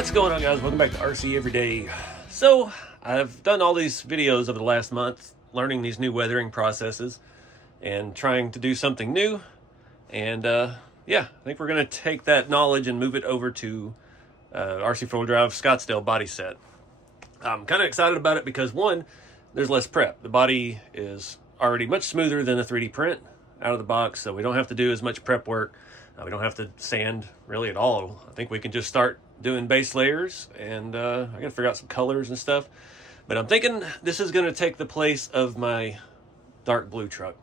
What's going on, guys? Welcome back to RC Everyday. So I've done all these videos over the last month learning these new weathering processes and trying to do something new, and yeah, I think we're going to take that knowledge and move it over to RC 4-wheel drive Scottsdale body set. I'm kind of excited about it because, one, there's less prep. The body is already much smoother than a 3D print out of the box, so we don't have to do as much prep work. We don't have to sand really at all. I think we can just start doing base layers, and I gotta figure out some colors and stuff. But I'm thinking this is gonna take the place of my dark blue truck.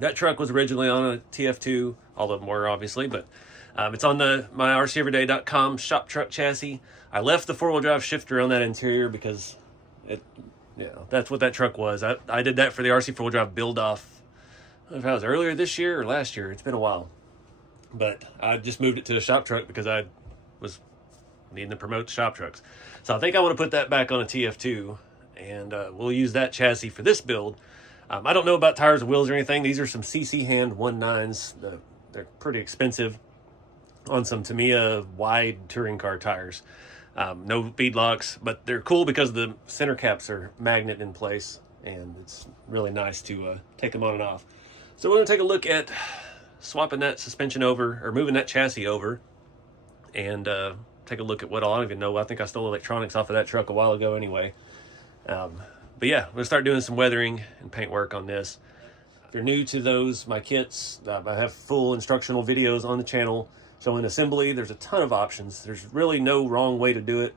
That truck was originally on a TF2, all of them were obviously, but it's on my RCEveryday.com shop truck chassis. I left the 4-wheel drive shifter on that interior because that's what that truck was. I did that for the RC 4-wheel drive build off. I don't know if that was earlier this year or last year. It's been a while. But I just moved it to a shop truck because I was needing to promote shop trucks. So I think I want to put that back on a TF2, and we'll use that chassis for this build. I don't know about tires or wheels or anything. These are some CC Hand 19s. They're pretty expensive on some Tamiya wide touring car tires. No bead locks, but they're cool because the center caps are magnet in place, and it's really nice to take them on and off. So we're going to take a look at swapping that suspension over, or moving that chassis over, and take a look at what I don't even know. I think I stole electronics off of that truck a while ago anyway. But yeah, I'm going to start doing some weathering and paint work on this. If you're new to my kits, I have full instructional videos on the channel. So in assembly, there's a ton of options. There's really no wrong way to do it.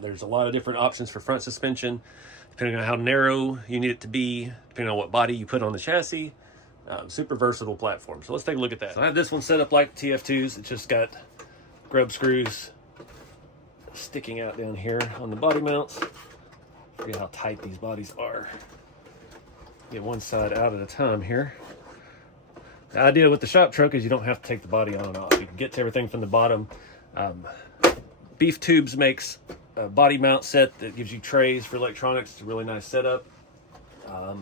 There's a lot of different options for front suspension, depending on how narrow you need it to be, depending on what body you put on the chassis. Super versatile platform. So let's take a look at that. So I have this one set up like TF2s. It's just got grub screws sticking out down here on the body mounts. Forget how tight these bodies are. Get one side out at a time here. The idea with the shop truck is you don't have to take the body on and off. You can get to everything from the bottom. Beef Tubes makes a body mount set that gives you trays for electronics. It's a really nice setup.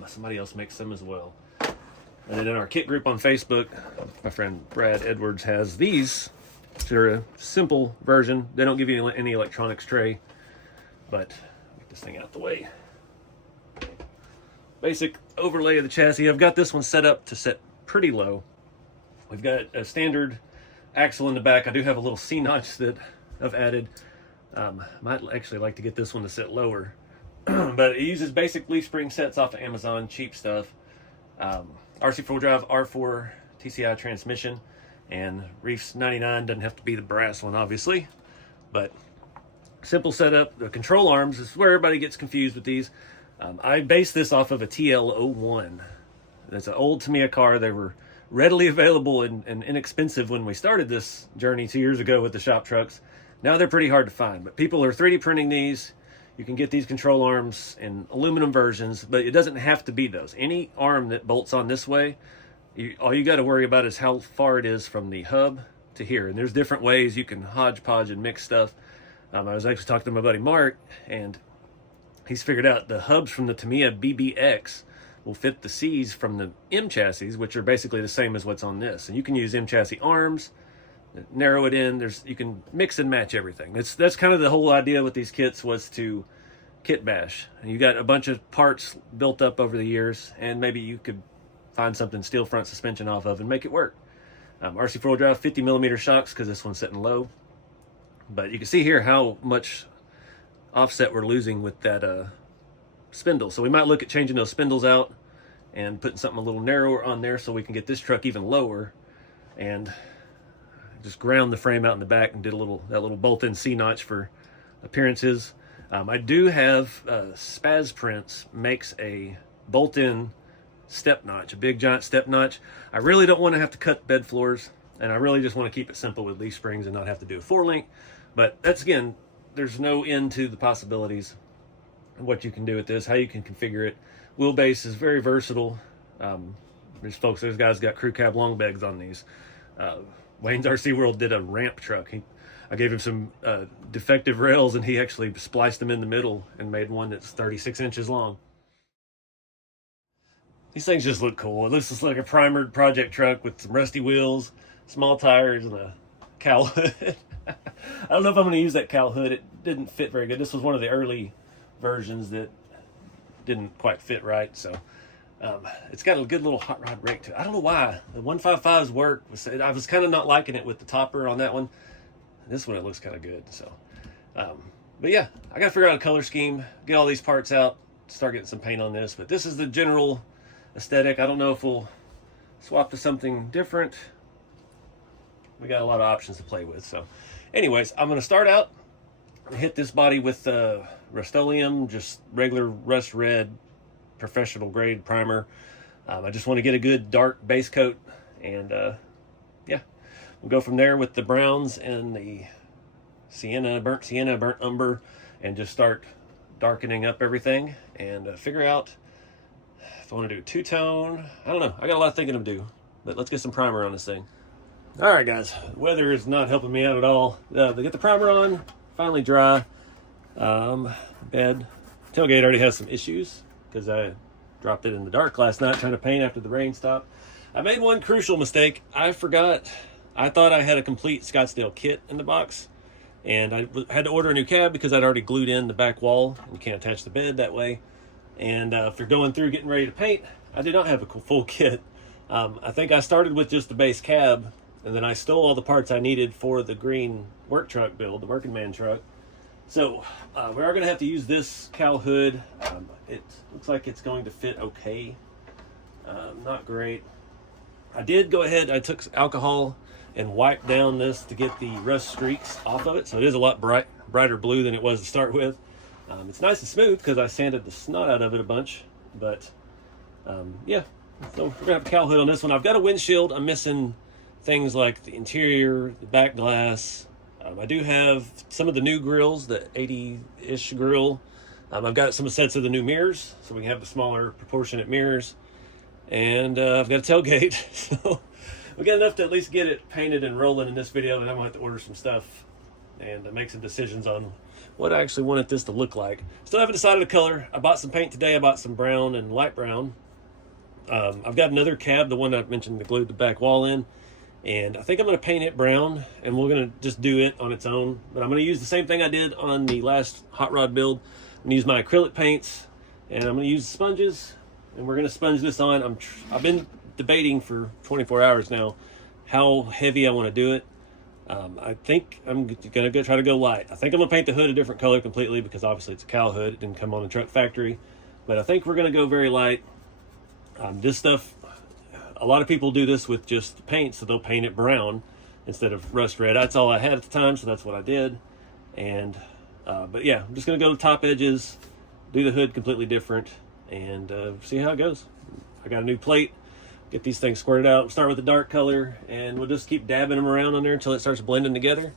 Somebody else makes them as well. And then in our kit group on Facebook, my friend Brad Edwards has these. They're a simple version. They don't give you any electronics tray, but get this thing out the way. Basic overlay of the chassis. I've got this one set up to set pretty low. We've got a standard axle in the back. I do have a little C-notch that I've added. Might actually like to get this one to sit lower. But it uses basic leaf spring sets off of Amazon, cheap stuff. RC 4-wheel drive R4 TCI transmission, and Reefs 99 doesn't have to be the brass one, obviously, but simple setup. The control arms is where everybody gets confused with these. I based this off of a TL01. That's an old Tamiya car. They were readily available and inexpensive when we started this journey 2 years ago with the shop trucks. Now they're pretty hard to find, but people are 3D printing these. You can get these control arms in aluminum versions, but it doesn't have to be those. Any arm that bolts on this way, all you got to worry about is how far it is from the hub to here. And there's different ways you can hodgepodge and mix stuff. I was actually talking to my buddy Mark, and he's figured out the hubs from the Tamiya BBX will fit the C's from the M chassis, which are basically the same as what's on this. And you can use M chassis arms, narrow it in. You can mix and match everything. That's kind of the whole idea with these kits, was to kit bash. And you got a bunch of parts built up over the years, and maybe you could find something steel front suspension off of and make it work. RC 4-wheel drive 50mm shocks because this one's sitting low, but you can see here how much offset we're losing with that spindle. So we might look at changing those spindles out and putting something a little narrower on there so we can get this truck even lower, and just ground the frame out in the back and did that little bolt-in C-notch for appearances. I do have Spaz Prints makes a bolt-in step notch, a big giant step notch. I really don't want to have to cut bed floors, and I really just want to keep it simple with leaf springs and not have to do a 4-link. But that's, again, there's no end to the possibilities of what you can do with this, how you can configure it. Wheelbase is very versatile. There's guys got crew cab long begs on these. Wayne's RC World did a ramp truck. I gave him some defective rails, and he actually spliced them in the middle and made one that's 36 inches long. These things just look cool. This is like a primered project truck with some rusty wheels, small tires, and a cowl hood. I don't know if I'm going to use that cowl hood. It didn't fit very good. This was one of the early versions that didn't quite fit right. So it's got a good little hot rod rake to it. I don't know why. The 155's work, I was kind of not liking it with the topper on that one. This one, it looks kind of good. So, but yeah, I got to figure out a color scheme, get all these parts out, start getting some paint on this. But this is the general aesthetic. I don't know if we'll swap to something different. We got a lot of options to play with. So anyways, I'm going to start out, hit this body with Rust-Oleum, just regular rust red professional grade primer. I just want to get a good dark base coat, and yeah, we'll go from there with the browns and the sienna, burnt umber, and just start darkening up everything and figure out if I want to do a two-tone. I don't know. I got a lot of thinking to do, but let's get some primer on this thing. All right, guys, the weather is not helping me out at all. They get the primer on, finally dry. Bed tailgate already has some issues because I dropped it in the dark last night trying to paint after the rain stopped. I made one crucial mistake. I forgot. I thought I had a complete Scottsdale kit in the box, and I had to order a new cab because I'd already glued in the back wall. You can't attach the bed that way. And after going through getting ready to paint, I did not have a full kit. I think I started with just the base cab, and then I stole all the parts I needed for the green work truck build, the working man truck. So we are going to have to use this cowl hood. It looks like it's going to fit okay. Not great. I did go ahead, I took alcohol and wiped down this to get the rust streaks off of it. So it is a lot brighter blue than it was to start with. It's nice and smooth because I sanded the snot out of it a bunch. But yeah, so we're going to have a cowl hood on this one. I've got a windshield. I'm missing things like the interior, the back glass. I do have some of the new grills, the 80-ish grill. I've got some sets of the new mirrors, so we can have the smaller proportionate mirrors. And I've got a tailgate, so we got enough to at least get it painted and rolling in this video, and I'm going to have to order some stuff and make some decisions on what I actually wanted this to look like. Still haven't decided a color. I bought some paint today. I bought some brown and light brown. I've got another cab, the one I mentioned, to glue the back wall in. And I think I'm going to paint it brown, and we're going to just do it on its own. But I'm going to use the same thing I did on the last hot rod build. I'm going to use my acrylic paints, and I'm going to use sponges, and we're going to sponge this on. I've been debating for 24 hours now how heavy I want to do it. I think I'm going to try to go light. I think I'm going to paint the hood a different color completely because obviously it's a cowl hood. It didn't come on the truck factory. But I think we're going to go very light. This stuff, a lot of people do this with just paint, so they'll paint it brown instead of rust red. That's all I had at the time, so that's what I did. And but yeah, I'm just gonna go to top edges, do the hood completely different, and see how it goes. I got a new plate, get these things squirted out, start with the dark color, and we'll just keep dabbing them around on there until it starts blending together.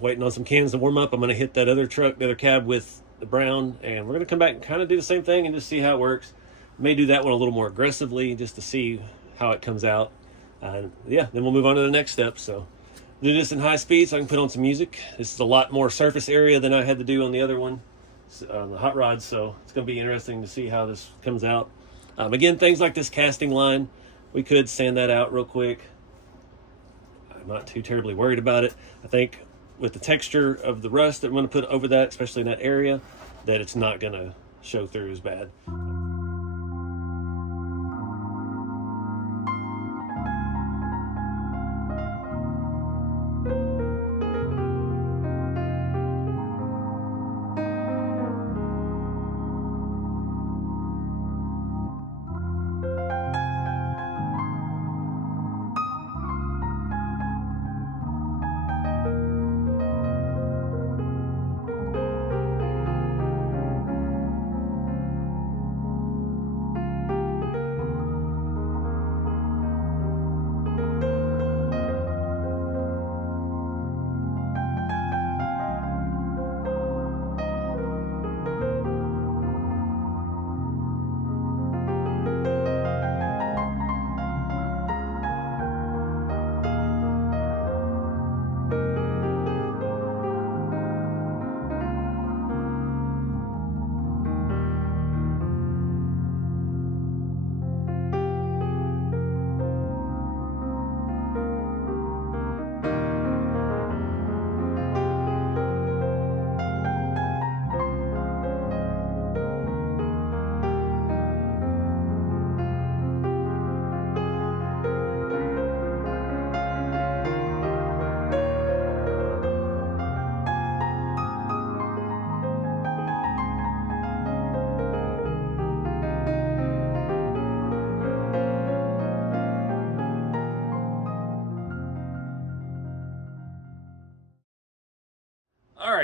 Waiting on some cans to warm up. I'm gonna hit that other truck, the other cab, with the brown, and we're gonna come back and kind of do the same thing and just see how it works. May do that one a little more aggressively just to see how it comes out. Yeah, then we'll move on to the next step. So do this in high speed so I can put on some music. This is a lot more surface area than I had to do on the other one, on the hot rods, so it's going to be interesting to see how this comes out. Again, things like this casting line, we could sand that out real quick. I'm not too terribly worried about it. I think with the texture of the rust that I'm going to put over that, especially in that area, that it's not going to show through as bad.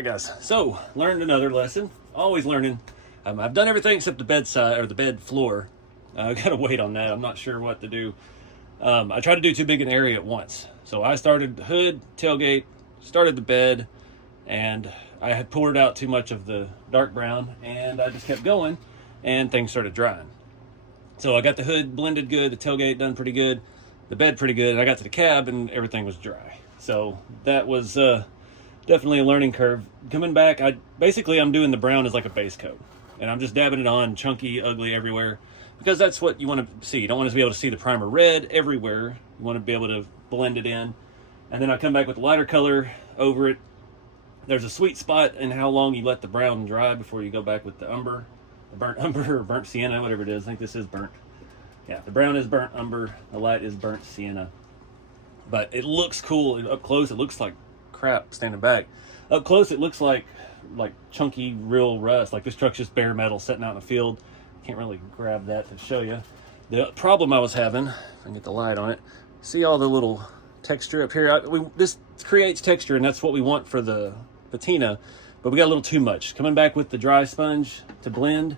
right, guys, so learned another lesson. Always learning. I've done everything except the bedside or the bed floor. I gotta wait on that. I'm not sure what to do. I tried to do too big an area at once. So I started the hood, tailgate, started the bed, and I had poured out too much of the dark brown, and I just kept going, and things started drying. So I got the hood blended good, the tailgate done pretty good, the bed pretty good, and I got to the cab and everything was dry. So that was definitely a learning curve. Coming back, I'm doing the brown as like a base coat, and I'm just dabbing it on chunky, ugly everywhere, because that's what you want to see. You don't want to be able to see the primer red everywhere. You want to be able to blend it in. And then I come back with the lighter color over it. There's a sweet spot in how long you let the brown dry before you go back with the umber, the burnt umber or burnt sienna, whatever it is. I think this is burnt. Yeah, the brown is burnt umber, the light is burnt sienna. But it looks cool. Up close, it looks like crap standing back. Up close, it looks like chunky, real rust. Like this truck's just bare metal sitting out in the field. Can't really grab that to show you. The problem I was having, if I can get the light on it, see all the little texture up here? This creates texture, and that's what we want for the patina, but we got a little too much. Coming back with the dry sponge to blend,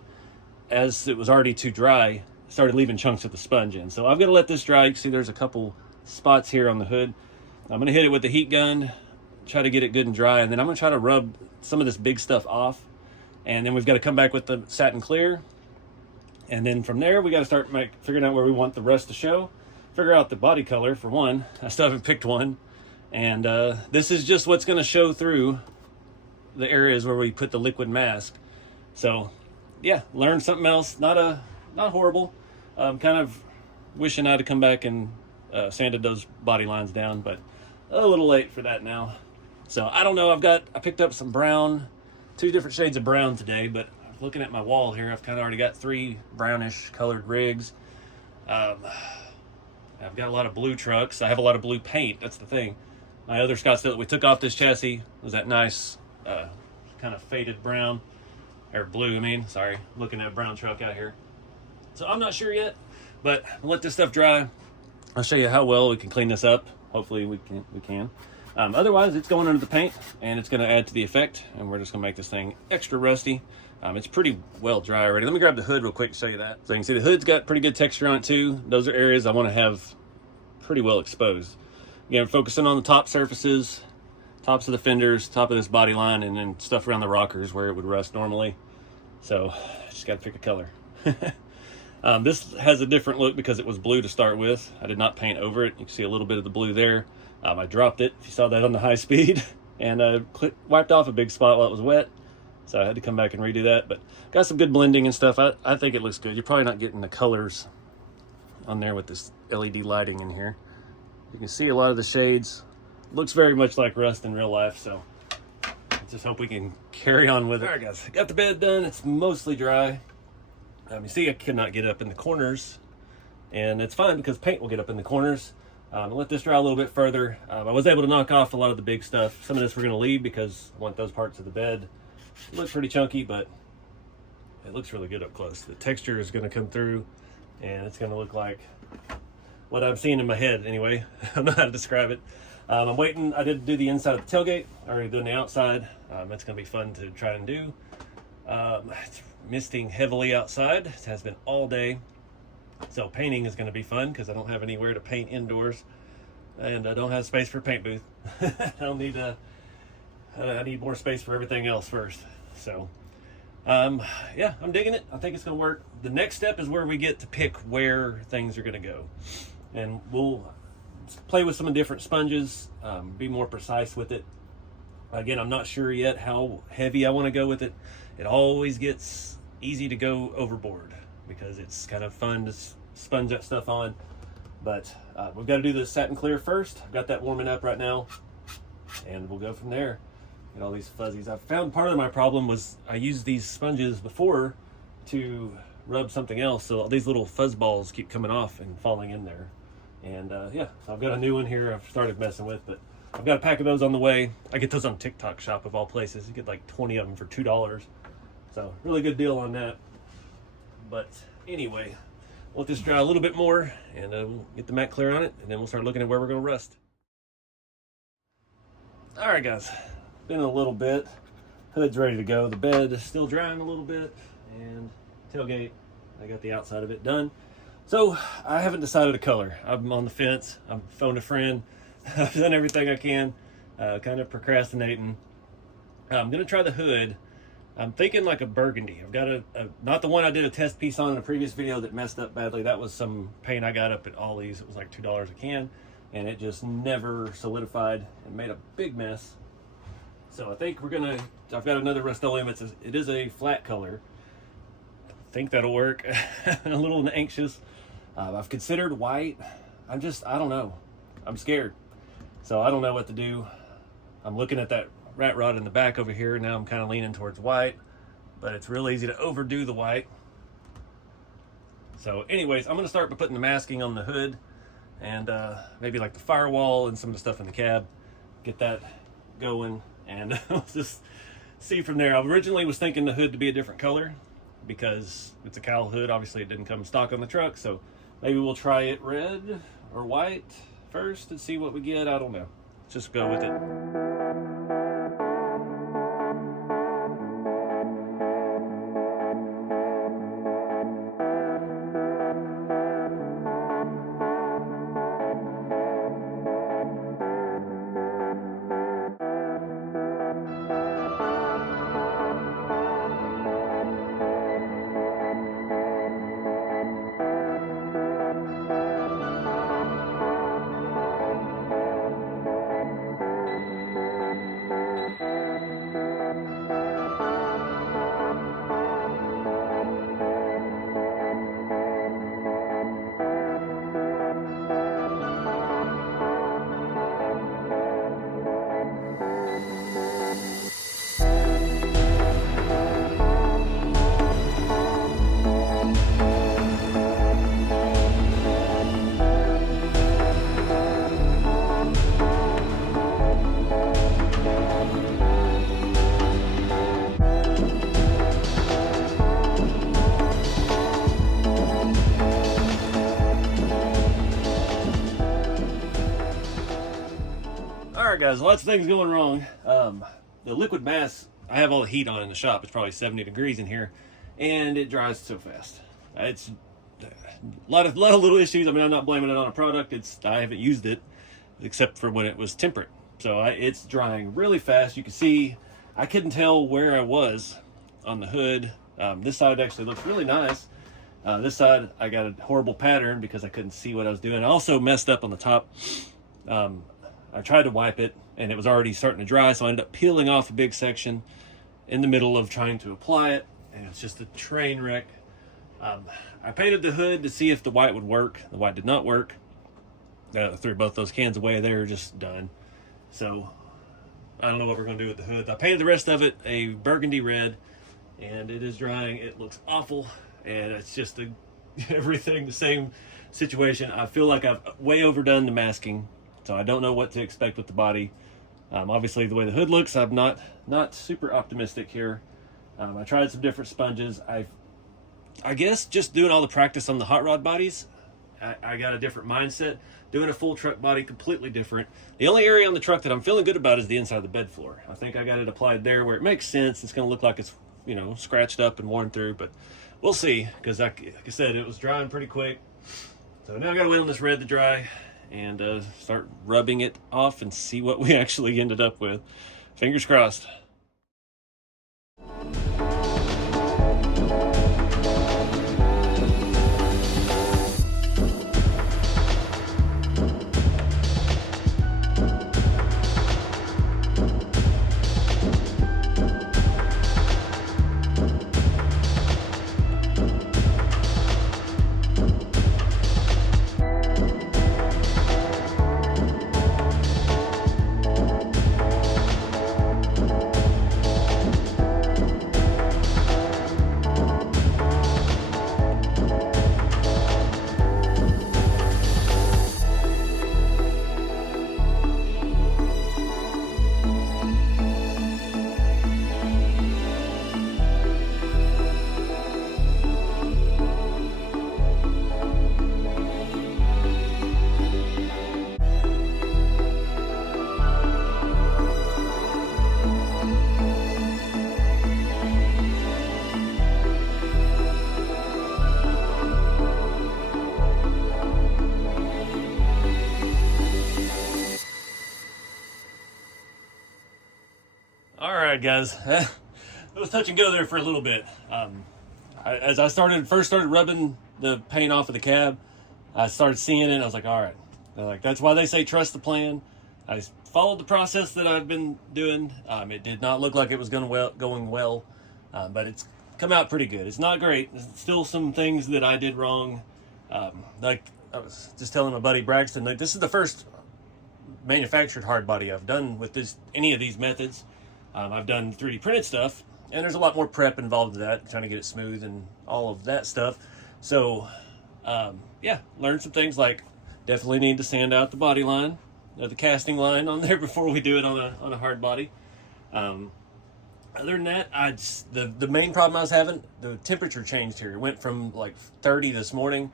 as it was already too dry, started leaving chunks of the sponge in. So I've got to let this dry. You can see there's a couple spots here on the hood. I'm going to hit it with the heat gun, try to get it good and dry, and then I'm going to try to rub some of this big stuff off, and then we've got to come back with the satin clear. And then from there, we got to start figuring out where we want the rest to show. Figure out the body color, for one. I still haven't picked one. And this is just what's going to show through the areas where we put the liquid mask. So, yeah, learn something else. Not horrible. Kind of wishing I'd have come back and sanded those body lines down, but a little late for that now. So, I don't know. I picked up some brown, 2 different shades of brown today, but looking at my wall here, I've kind of already got 3 brownish colored rigs. I've got a lot of blue trucks. I have a lot of blue paint. That's the thing. My other Scottsdale that we took off this chassis was that nice kind of faded brown, or blue, I mean. Sorry, looking at a brown truck out here. So I'm not sure yet, but I'll let this stuff dry. I'll show you how well we can clean this up. Hopefully we can. Otherwise, it's going under the paint, and it's going to add to the effect, and we're just going to make this thing extra rusty. It's pretty well dry already. Let me grab the hood real quick to show you that. So you can see the hood's got pretty good texture on it too. Those are areas I want to have pretty well exposed. Again, focusing on the top surfaces, tops of the fenders, top of this body line, and then stuff around the rockers where it would rust normally. So just got to pick a color. This has a different look because it was blue to start with. I did not paint over it. You can see a little bit of the blue there. I dropped it, if you saw that on the high speed, and wiped off a big spot while it was wet. So I had to come back and redo that, but got some good blending and stuff. I think it looks good. You're probably not getting the colors on there with this LED lighting in here. You can see a lot of the shades. Looks very much like rust in real life, so let's just hope we can carry on with it. All right, guys, got the bed done. It's mostly dry. You see I cannot get up in the corners, and it's fine because paint will get up in the corners. I'll let this dry a little bit further. I was able to knock off a lot of the big stuff. Some of this we're going to leave because I want those parts of the bed. It looks pretty chunky, but it looks really good up close. The texture is going to come through, and it's going to look like what I'm seeing in my head anyway. I don't know how to describe it. I'm waiting. I did do the inside of the tailgate. Already doing the outside. That's going to be fun to try and do. It's misting heavily outside. It has been all day. So painting is going to be fun because I don't have anywhere to paint indoors, and I don't have space for a paint booth. I need more space for everything else first. So, yeah, I'm digging it. I think it's going to work. The next step is where we get to pick where things are going to go. And we'll play with some different sponges, be more precise with it. Again, I'm not sure yet how heavy I want to go with it. It always gets easy to go overboard because it's kind of fun to sponge that stuff on. But we've got to do the satin clear first. I've got that warming up right now, and we'll go from there. And all these fuzzies. I found part of my problem was I used these sponges before to rub something else, so all these little fuzz balls keep coming off and falling in there. And yeah, so I've got a new one here I've started messing with, but I've got a pack of those on the way. I get those on TikTok Shop of all places. You get like 20 of them for $2. So really good deal on that. But anyway, we'll let this dry a little bit more, and we'll get the matte clear on it, and then we'll start looking at where we're going to rust. All right, guys. Been a little bit. hood's ready to go. The bed is still drying a little bit, and tailgate, I got the outside of it done. So I haven't decided a color. I'm on the fence. I've phoned a friend. I've done everything I can, kind of procrastinating. I'm gonna try the hood. I'm thinking like a burgundy. I've got not the one I did a test piece on in a previous video that messed up badly. That was some paint I got up at Ollie's. It was like $2 a can, and it just never solidified and made a big mess. So I think I've got another Rust-Oleum. It is a flat color. I think that'll work. I'm a little anxious. I've considered white. I don't know. I'm scared. So I don't know what to do. I'm looking at that rat rod in the back over here. Now I'm kind of leaning towards white, but it's real easy to overdo the white. So anyways, I'm going to start by putting the masking on the hood and maybe like the firewall and some of the stuff in the cab. Get that going, and I'll just see from there. I originally was thinking the hood to be a different color because it's a cowl hood. Obviously it didn't come stock on the truck, so maybe we'll try it red or white first and see what we get. I don't know. Let's just go with it. Alright guys, lots of things going wrong. The liquid mask, I have all the heat on in the shop. It's probably 70 degrees in here, and it dries so fast. It's a lot of little issues. I mean, I'm not blaming it on a product. I haven't used it except for when it was temperate. So it's drying really fast. You can see I couldn't tell where I was on the hood. This side actually looks really nice. This side I got a horrible pattern because I couldn't see what I was doing. I also messed up on the top. I tried to wipe it and it was already starting to dry, so I ended up peeling off a big section in the middle of trying to apply it, and it's just a train wreck. I painted the hood to see if the white would work. The white did not work. Threw both those cans away. They were just done. So I don't know what we're going to do with the hood. I painted the rest of it a burgundy red, and it is drying. It looks awful, and it's just everything the same situation. I feel like I've way overdone the masking, so I don't know what to expect with the body. Obviously, the way the hood looks, I'm not super optimistic here. I tried some different sponges. I guess just doing all the practice on the hot rod bodies, I got a different mindset. Doing a full truck body, completely different. The only area on the truck that I'm feeling good about is the inside of the bed floor. I think I got it applied there where it makes sense. It's going to look like it's, scratched up and worn through, but we'll see, because like I said, it was drying pretty quick. So now I got to wait on this red to dry and start rubbing it off and see what we actually ended up with. Fingers crossed. right, guys. It was touch and go there for a little bit. As I first started rubbing the paint off of the cab, I started seeing it, and I was like, all right. Like, that's why they say trust the plan. I followed the process that I've been doing. It did not look like it was going well, but it's come out pretty good. It's not great. There's still some things that I did wrong. Like I was just telling my buddy Braxton, like, this is the first manufactured hard body I've done with any of these methods. I've done 3D printed stuff, and there's a lot more prep involved in that, trying to get it smooth and all of that stuff. So, yeah, learned some things like definitely need to sand out the body line, the casting line on there before we do it on a hard body. Other than that, the main problem I was having, the temperature changed here. It went from like 30 this morning,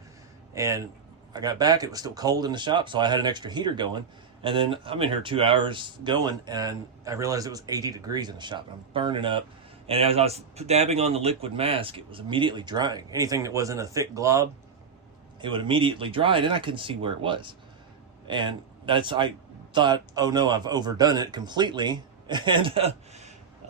and I got back, it was still cold in the shop, so I had an extra heater going. And then I'm in here 2 hours going, and I realized it was 80 degrees in the shop. I'm burning up. And as I was dabbing on the liquid mask, it was immediately drying. Anything that wasn't a thick glob, it would immediately dry, and I couldn't see where it was. And I thought, oh no, I've overdone it completely. And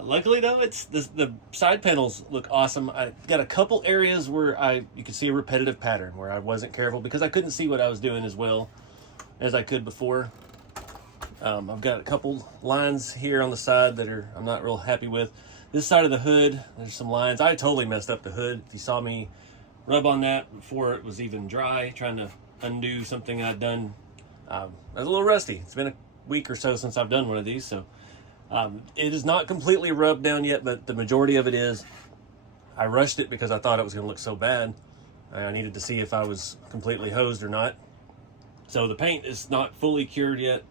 luckily though, it's the side panels look awesome. I got a couple areas where you can see a repetitive pattern where I wasn't careful because I couldn't see what I was doing as well as I could before. I've got a couple lines here on the side that I'm not real happy with. This side of the hood, there's some lines. I totally messed up the hood. If you saw me rub on that before it was even dry, trying to undo something I'd done, I was a little rusty. It's been a week or so since I've done one of these, so it is not completely rubbed down yet, but the majority of it is. I rushed it because I thought it was going to look so bad. I needed to see if I was completely hosed or not. So the paint is not fully cured yet,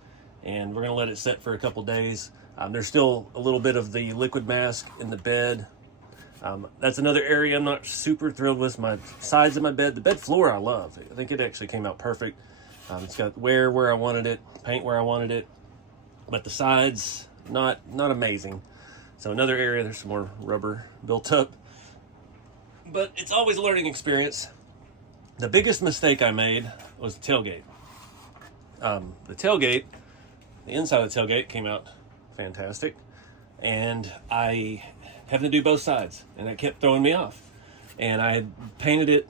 and we're going to let it set for a couple days. There's still a little bit of the liquid mask in the bed. That's another area I'm not super thrilled with. My sides of my bed, the bed floor I love. I think it actually came out perfect. It's got wear where I wanted it, paint where I wanted it, but the sides, not amazing. So another area, there's some more rubber built up. But it's always a learning experience. The biggest mistake I made was the tailgate. The inside of the tailgate came out fantastic, and I having to do both sides, and it kept throwing me off. And I had painted it,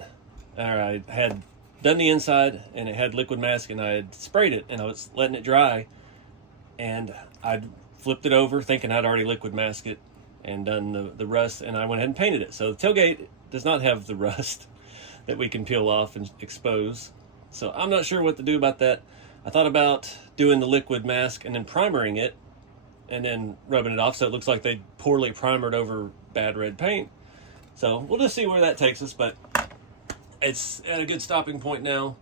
or I had done the inside, and it had liquid mask, and I had sprayed it, and I was letting it dry, and I'd flipped it over thinking I'd already liquid masked it and done the rust, and I went ahead and painted it. So the tailgate does not have the rust that we can peel off and expose. So I'm not sure what to do about that. I thought about doing the liquid mask and then primering it and then rubbing it off so it looks like they poorly primered over bad red paint. So we'll just see where that takes us, but it's at a good stopping point now.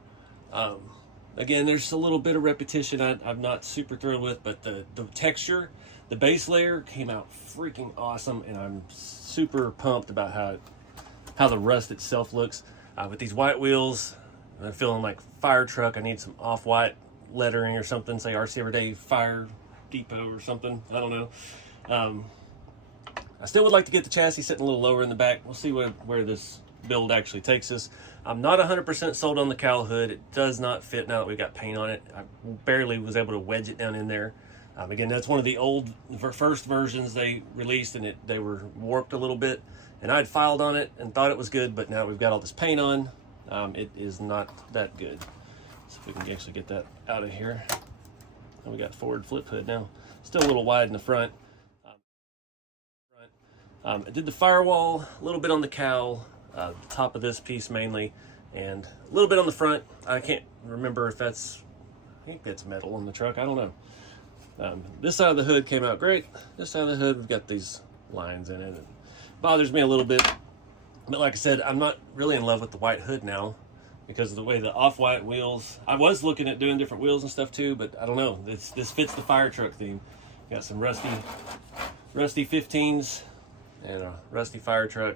Again, there's a little bit of repetition I'm not super thrilled with, but the texture, the base layer came out freaking awesome, and I'm super pumped about how the rust itself looks. With these white wheels, I'm feeling like fire truck. I need some off-white lettering or something, say RC Everyday Fire Depot or something. I don't know. I still would like to get the chassis sitting a little lower in the back. We'll see where this build actually takes us. I'm not 100% sold on the cowl hood. It does not fit now that we've got paint on it. I barely was able to wedge it down in there. Again, that's one of the first versions they released, and they were warped a little bit. And I had filed on it and thought it was good, but now we've got all this paint on. It is not that good. So if we can actually get that out of here. And we got forward flip hood now. Still a little wide in the front. I did the firewall, a little bit on the cowl, the top of this piece mainly, and a little bit on the front. I can't remember if I think that's metal on the truck. I don't know. This side of the hood came out great. This side of the hood, we've got these lines in it. It bothers me a little bit. But like I said, I'm not really in love with the white hood now because of the way the off-white wheels. I was looking at doing different wheels and stuff too, but I don't know. This fits the fire truck theme. Got some rusty 15s and a rusty fire truck.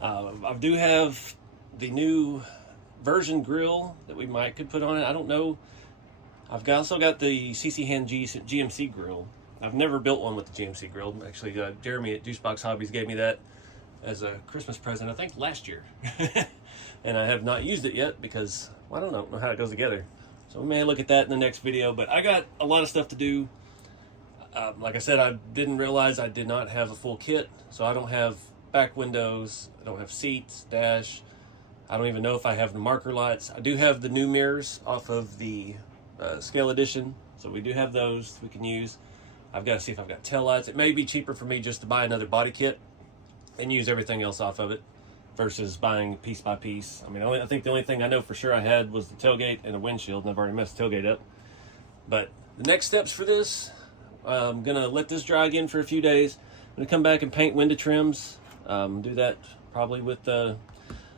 I do have the new version grill that we could put on it. I don't know. I've also got the CC Hand GMC grill. I've never built one with the GMC grill. Actually, Jeremy at Juicebox Hobbies gave me that as a Christmas present, I think last year. And I have not used it yet because, well, I don't know how it goes together. So we may look at that in the next video, but I got a lot of stuff to do. Like I said, I didn't realize I did not have a full kit, so I don't have back windows, I don't have seats, dash. I don't even know if I have the marker lights. I do have the new mirrors off of the Scale Edition, so we do have those we can use. I've got to see if I've got tail lights. It may be cheaper for me just to buy another body kit and use everything else off of it versus buying piece by piece. I mean, I think the only thing I know for sure I had was the tailgate and a windshield, and I've already messed the tailgate up. But the next steps for this, I'm going to let this dry again for a few days. I'm going to come back and paint window trims. Do that probably with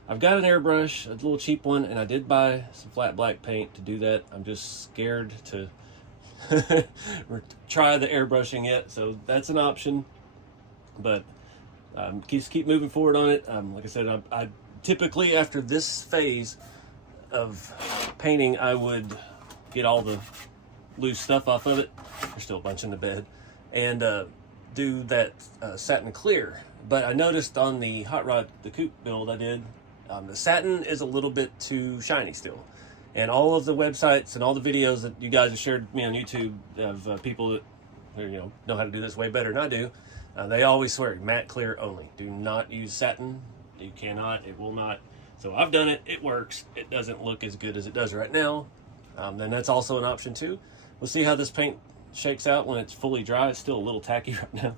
I've got an airbrush, a little cheap one, and I did buy some flat black paint to do that. I'm just scared to try the airbrushing yet, so that's an option. But keep moving forward on it. Like I said, I typically, after this phase of painting, I would get all the loose stuff off of it. There's still a bunch in the bed, and do that satin clear. But I noticed on the hot rod, the coupe build I did, the satin is a little bit too shiny still. And all of the websites and all the videos that you guys have shared with me on YouTube of people that know how to do this way better than I do, they always swear matte clear only. Do not use satin. You cannot. It will not. So I've done it. It works. It doesn't look as good as it does right now. Then that's also an option too. We'll see how this paint shakes out when it's fully dry. It's still a little tacky right now.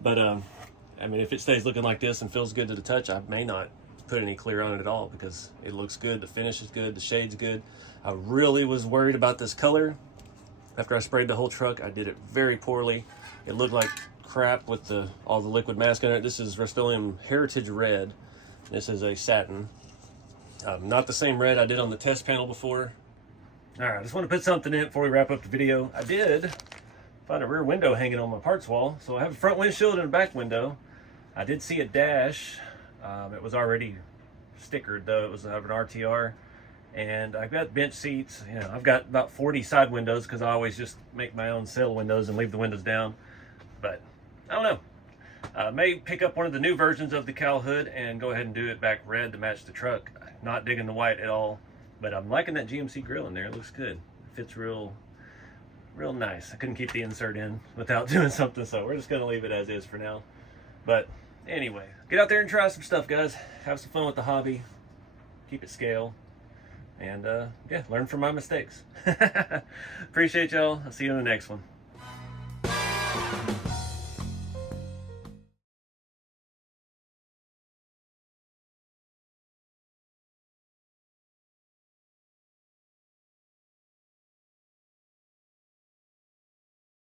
But I mean, if it stays looking like this and feels good to the touch, I may not put any clear on it at all because it looks good. The finish is good. The shade's good. I really was worried about this color. After I sprayed the whole truck, I did it very poorly. It looked like crap with all the liquid mask in it. This is Rust-Oleum Heritage Red. This is a satin. Not the same red I did on the test panel before. All right, I just want to put something in before we wrap up the video. I did find a rear window hanging on my parts wall. So I have a front windshield and a back window. I did see a dash. It was already stickered though. It was an RTR. And I've got bench seats. I've got about 40 side windows because I always just make my own sail windows and leave the windows down. But I don't know. I may pick up one of the new versions of the cowl hood and go ahead and do it back red to match the truck. Not digging the white at all. But I'm liking that GMC grill in there. It looks good. It fits real nice. I couldn't keep the insert in without doing something, so we're just going to leave it as is for now. But anyway, get out there and try some stuff, guys. Have some fun with the hobby. Keep it scale. And yeah, learn from my mistakes. Appreciate y'all. I'll see you in the next one.